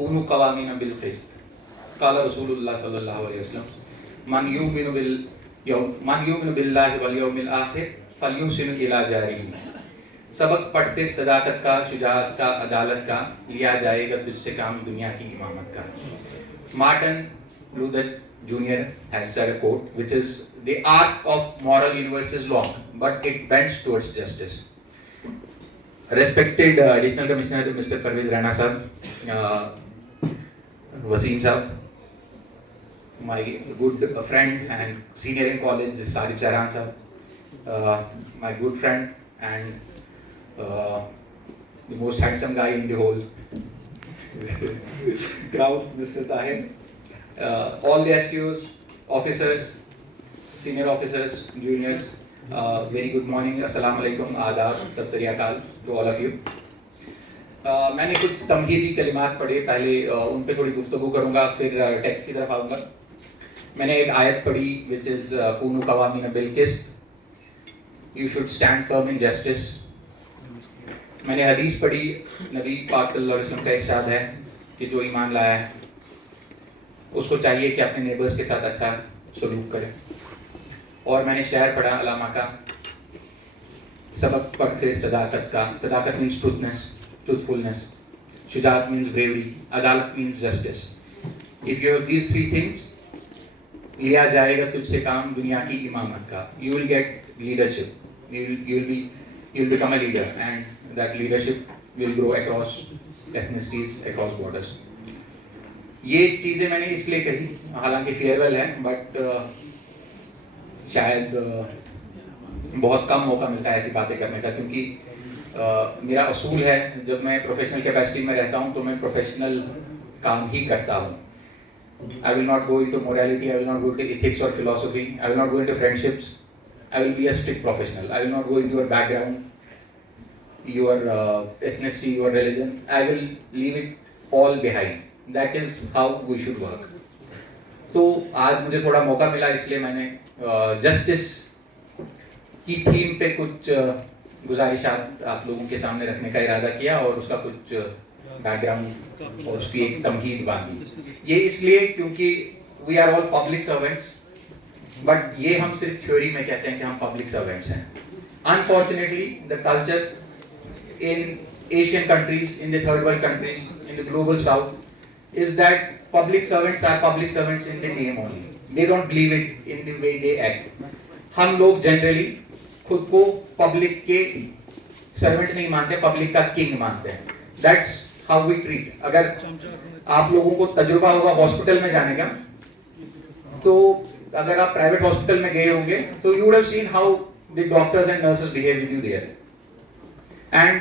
कूनू कवामीन बिल क़िस्त क़ाल रसूलुल्लाह सल्लल्लाहु अलैहि वसल्लम मन युमिनु बिल्लाहि वल यौमिल आखिर फलयुहसिन इला जारिही। सबक पढ़ फिर सदाकत का, शुजाअत का, अदालत का, लिया जाएगा तुझसे काम दुनिया की इमामत का। Martin Luther Jr. has said a quote which is, the arc of moral universe is long but it bends towards justice. Respected Additional Commissioner Mr. Parvez Rana sir, Wasim sir, my good friend and senior in college Salib Zahran sir, my good friend and the most handsome guy in the whole crowd, Mr. Tahir, all the SQs, officers, senior officers, juniors, very good morning, assalamu alaikum, आदाब, सत श्री अकाल to all of you. मैंने कुछ तमहीदी कलिमात पढ़े, पहले उन पे थोड़ी गुफ्तगू करूँगा, फिर टेक्स्ट की तरफ आऊँगा। मैंने एक आयत पढ़ी which is कूनू कवामीन बिल क़िस्त, you should stand firm in justice. मैंने हदीस पढ़ी, नबी पाक सल्लल्लाहु अलैहि वसल्लम का इरशाद है कि जो ईमान लाया है उसको चाहिए कि अपने नेबर्स के साथ अच्छा सलूक करे। और मैंने शेर पढ़ा अलामा का, सबक पढ़ फिर सदाकत का, सदाकत मीन्स truthfulness, शुजाअत मीन्स bravery, अदालत means justice. If you have these three things, लिया जाएगा तुझसे काम दुनिया की इमामत का। You will get leadership. You will become a leader, and that leadership will grow across ethnicities, across borders. ये चीज़ें मैंने इसलिए कही, हालांकि फेयरवेल है, बट शायद बहुत कम मौका मिलता है ऐसी बातें करने का, क्योंकि मेरा असूल है जब मैं प्रोफेशनल कैपेसिटी में रहता हूँ तो मैं प्रोफेशनल काम ही करता हूँ। I will not go into morality, I will not go into ethics or philosophy, I will not go into friendships. I will be a strict professional. I will not go into your background, your ethnicity, your religion. I will leave it all behind. That is how we should work. तो आज मुझे थोड़ा मौका मिला, इसलिए मैंने justice की theme पे कुछ गुजारिशात आप लोगों के सामने रखने का इरादा किया और उसका कुछ बैकग्राउंड और उसकी एक तमहीद बांधी। ये इसलिए क्योंकि we are all public servants, but ये हम सिर्फ थ्योरी में कहते हैं कि हम पब्लिक सर्वेंट्स हैं। Unfortunately the culture in Asian countries, in the third world countries, in the global south is that public servants are public servants in the name only. They don't believe it in the way they act. हम लोग generally खुद को public के servant नहीं मानते, public का king मानते हैं। That's how we treat. अगर आप लोगों को तजुर्बा होगा हॉस्पिटल में जाने का, तो अगर आप प्राइवेट हॉस्पिटल में गए होंगे तो you would have seen how the doctors and nurses behave with you there. And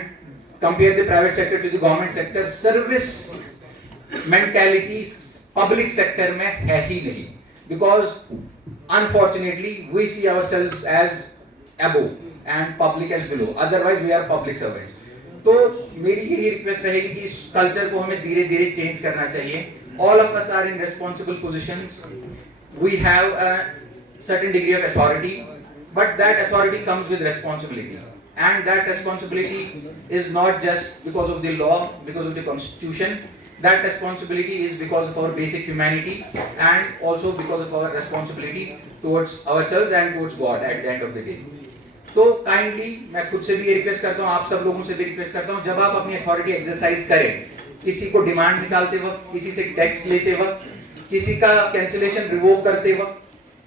compare the private sector to the government sector, service mentality public sector में है ही नहीं, because unfortunately we see ourselves as above and public as below, otherwise we are public servants. तो मेरी यही request रहेगी कि इस कल्चर को हमें धीरे धीरे चेंज करना चाहिए। All of us are in responsible positions, we have a certain degree of authority, but that authority comes with responsibility, and that responsibility is not just because of the law, because of the constitution. That responsibility is because of our basic humanity and also because of our responsibility towards ourselves and towards God at the end of the day. So kindly मैं खुद से भी ये request करता हूँ, आप सब लोगों से भी रिक्वेस्ट करता हूँ, जब आप अपनी अथॉरिटी एक्सरसाइज करें, किसी को डिमांड निकालते वक्त, किसी से टैक्स लेते वक्त, किसी का कैंसिलेशन रिवोक करते वक्त,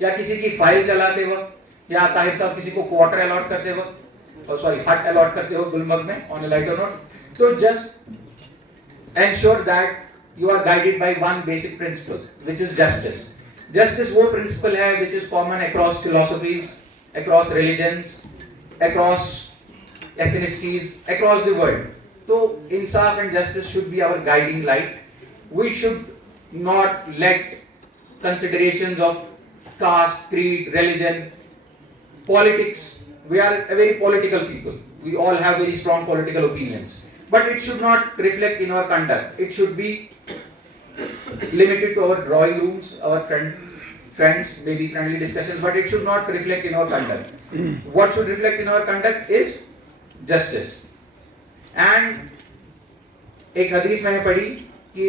या किसी की फाइल चलाते वक्त, या ताहिर साहब किसी को क्वार्टर अलॉट करते वक्त, हट अलॉट करते हो गुलमर्ग में, ऑन अ लाइटर नोट, तो just ensure that you are guided by one basic principle, which is justice. Justice वो principle है which is common across philosophies, across religions, across ethnicities, across the world. So insaf and justice should be our guiding light. We should not let considerations of caste, creed, religion, politics. We are a very political people. We all have very strong political opinions. But it should not reflect in our conduct. It should be limited to our drawing rooms, our friends, maybe friendly discussions, but it should not reflect in our conduct. What should reflect in our conduct is justice. And एक हदीस मैंने पढ़ी कि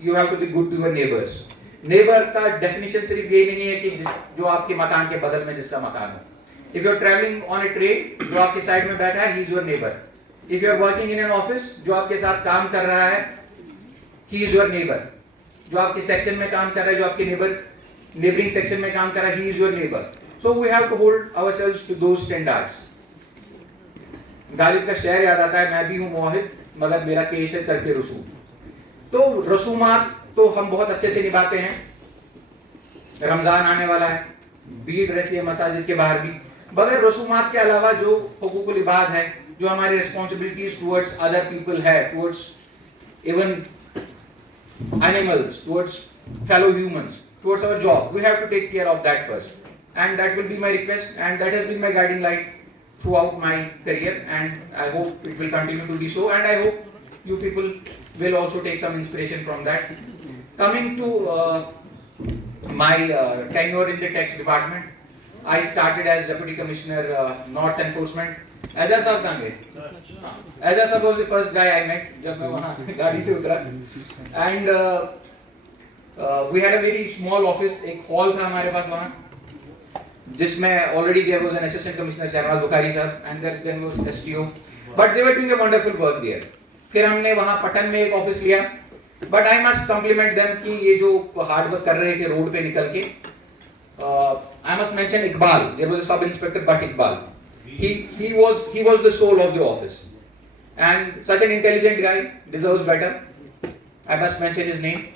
you have to be good to your neighbors. Neighbor का definition सिर्फ ये नहीं है कि जो आपके मकान के बगल में जिसका मकान है. If you are traveling on a train, जो आपके साइड में बैठा है, he is your neighbor. If you are working in an office, जो आपके साथ काम कर रहा है, he is your neighbor. जो आपके सेक्शन में काम कर रहा है, जो आपके neighboring section में काम कर रहा है, he is your neighbor. So we have to hold ourselves to those standards. Ghalib का शेर याद आता है, मैं भी हूँ मोहित मगर मेरा केश है तरके रसूम. तो रसूमात तो हम बहुत अच्छे से निभाते हैं. रमजान आने वाला है, भीड़ रहती है मसाजिद के बाहर भी, मगर रसूमात के अलावा जो हुकूकुल इबाद है, जो हमारी रिस्पॉन्सिबिलिटीज टुवर्ड्स अदर पीपल है, towards even animals, towards fellow humans, towards our job, we have to take care of that first. And that will be my request, and that has been my guiding light throughout my career, and I hope it will continue to be so, and I hope you people will also take some inspiration from that. Coming to my tenure in the tax department, I started as Deputy Commissioner North Enforcement. Aja Saab कहाँ गए? Aja Saab was the first guy I met जब मैं वहाँ गाड़ी से उतरा. And we had a very small office, एक hall था हमारे पास वहाँ, जिसमें already there was an Assistant Commissioner Shahbaz Bukhari साहब, and then was STO, but they were doing a wonderful work there. फिर हमने वहाँ पटन में एक ऑफिस लिया, but I must compliment them कि ये जो hard work कर रहे थे रोड पे निकल के, I must mention Iqbal. There was a sub inspector, but Iqbal. He was the soul of the office, and such an intelligent guy deserves better. I must mention his name.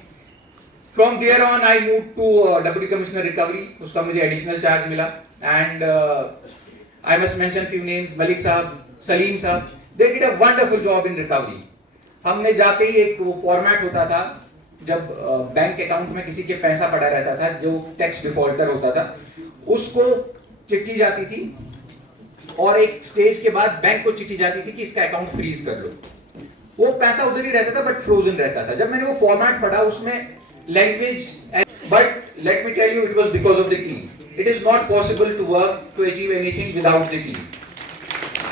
From there on, I moved to Deputy Commissioner Recovery. उसका मुझे additional charge मिला, and I must mention few names. Malik साहब, Salim साहब, they did a wonderful job in recovery. हमने जाते ही एक वो format होता था, जब बैंक अकाउंट में किसी के पैसा पड़ा रहता था, जो टैक्स डिफॉल्टर होता था, उसको चिट्ठी जाती थी, और एक स्टेज के बाद बैंक को चिट्ठी जाती थी कि इसका अकाउंट फ्रीज कर लो. वो पैसा उधर ही रहता था, बट फ्रोजन रहता था. जब मैंने वो फॉर्मेट पढ़ा, उसमें language, but let me tell you, it was because of the team. It is not possible to work to achieve anything without the team,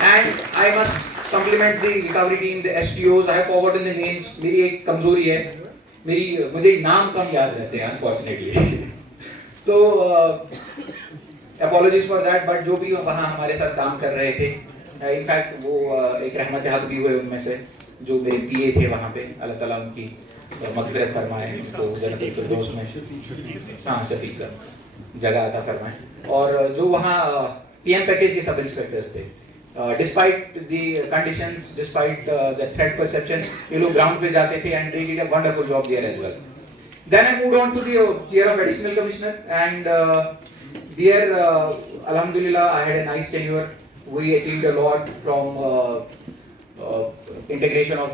and I must compliment the recovery team, the STOs. I have forgotten the names. मेरी एक कमजोरी है, मुझे नाम कम याद रहते हैं unfortunately. तो apologies for that, but जो भी वहाँ हमारे साथ काम कर रहे थे, इनफैक्ट वो एक रहमत हक भी हुए उनमें से, जो मेरे पीए थे वहाँ पे, अल्लाह ताला उनकी मग़फ़िरत फरमाए, उनको जन्नतुल फिरदौस में, हाँ शफीक साहब, जगह अता फरमाए. और जो वहाँ पीएम पैकेज के सब इंस्पेक्टर्स थे, despite the conditions, despite the threat perception, ये लोग ग्राउंड पे जाते थे, and they did a wonderful job there as well. Then I moved on to the chair of additional commissioner, and there, alhamdulillah, I had a nice tenure. We achieved a lot from integration of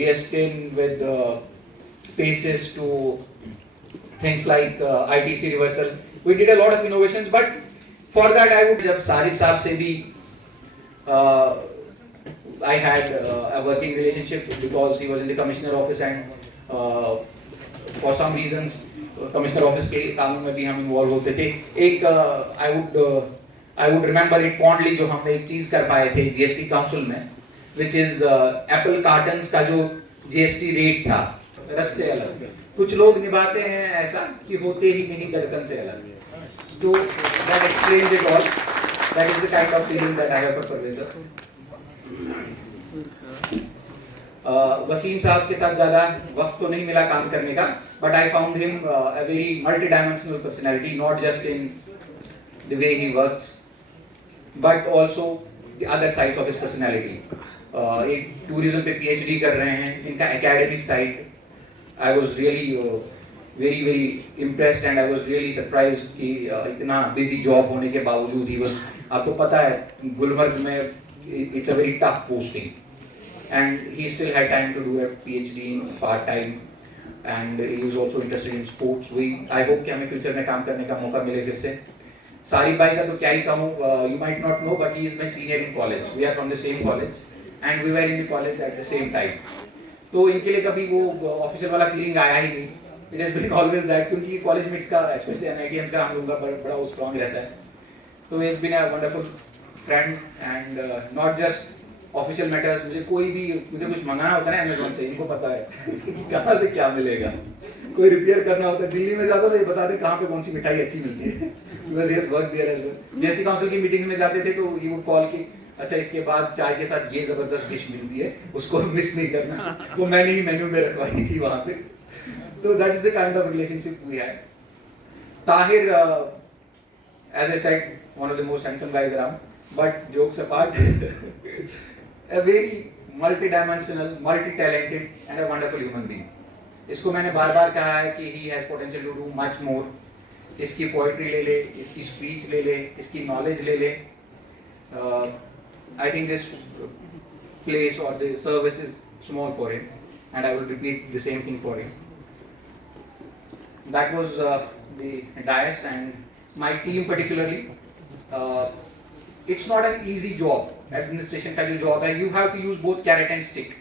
GST with PACES to things like ITC reversal. We did a lot of innovations, but for that I would, jab Sarif Saab se bhi I had a working relationship, because he was in the commissioner office, and for some reasons commissioner office के कामों में भी हम involve होते थे. एक I would remember it fondly, जो हमने एक चीज कर पाए थे जीएसटी काउंसिल में, विच इज एप्पल कार्टन्स का जो जीएसटी रेट था, रस्ते अलग. कुछ लोग निभाते हैं ऐसा कि होते ही नहीं धड़कन से अलग. तो that explains it all. That is the kind of feeling that I have for Parvez. Waseem साहब के साथ ज़्यादा वक्त तो नहीं मिला काम करने का, but I found him a very multi-dimensional personality, not just in the way he works, but also the other sides of his personality. एक टूरिज्म पे PhD कर रहे हैं, इनका academic side, I was really very very impressed, and I was really surprised कि इतना busy job होने के बावजूद ही, आपको पता है गुलमर्ग में it's a very tough posting, and he still had time to do a PhD part time, and he was also interested in sports. I hope कि हमें फ्यूचर में काम करने का मौका मिले फिर से. सारिफ भाई का तो क्या ही कहूँ, you might not know, but he is my senior in college. We are from the same college, and we were in the college at the same time. तो इनके लिए कभी वो ऑफिसर वाला फीलिंग आया ही नहीं. It has been always that, क्योंकि college mates का, especially NITians का, हम लोगों का बड़ा वो strong रहता है. तो he has been a wonderful friend, and not just official matters, मुझे कुछ मंगाना होता है ना अमेजोन से, इनको पता है कहाँ से क्या मिलेगा। कोई रिपेयर करना होता है, दिल्ली में जाता तो ये बता दे कहाँ पे कौन सी मिठाई अच्छी मिलती है, because he has work there as well. जैसी काउंसिल की मीटिंग्स में जाते थे तो ही वुड कॉल कि अच्छा इसके बाद चाय के साथ ये जबरदस्त डिश मिलती है, उसको मिस नहीं करना। वो मैंने ही मेन्यू में रखवाई थी वहां पे। तो that is the kind of relationship we had. Tahir, as I said, one of the most handsome guys around, but jokes apart, a very multi-dimensional, multi-talented and a wonderful human being. इसको मैंने बार बार कहा है कि he has potential to do much more. इसकी poetry ले ले, इसकी speech ले ले, इसकी नॉलेज ले ले। I think this place or the service is small for him, and I will repeat the same thing for him. That was the dais and my team particularly. It's not an easy job. Administration का जो job है, you have to use both carrot and stick,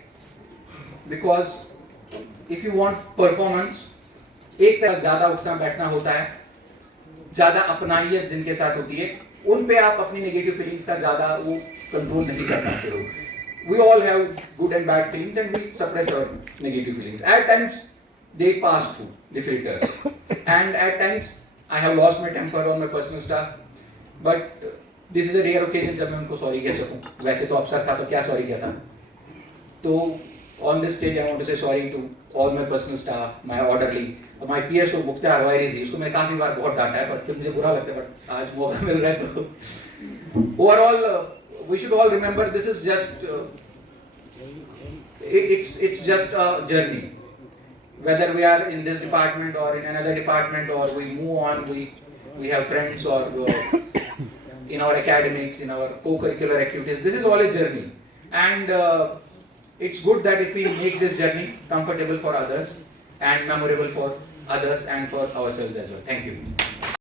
because if you want performance, एक तरफ ज़्यादा उठना बैठना होता है, ज़्यादा अपनाइयत जिनके साथ होती है, उन पे आप अपनी नेगेटिव फीलिंग्स का ज़्यादा वो कंट्रोल नहीं कर पाते हो। We all have good and bad feelings and we suppress our negative feelings. At times they pass through the filters, and at times I have lost my temper on my personal stuff, but this is a rare occasion जब मैं उनको sorry कह सकूं। वैसे तो अफसर था तो क्या सॉरी किया था। तो on this stage I want to say sorry to all my personal staff, my orderly, my peers who Mukhtar हरवारी जी, उसको मैं काफी बार बहुत डांटा है, पर मुझे बुरा लगता है, but आज मौका मिल रहा है तो overall we should all remember this is just it's just a journey. Whether we are in this department or in another department, or we move on, we have friends, or in our academics, in our co-curricular activities, this is all a journey, and it's good that if we make this journey comfortable for others and memorable for others and for ourselves as well. Thank you.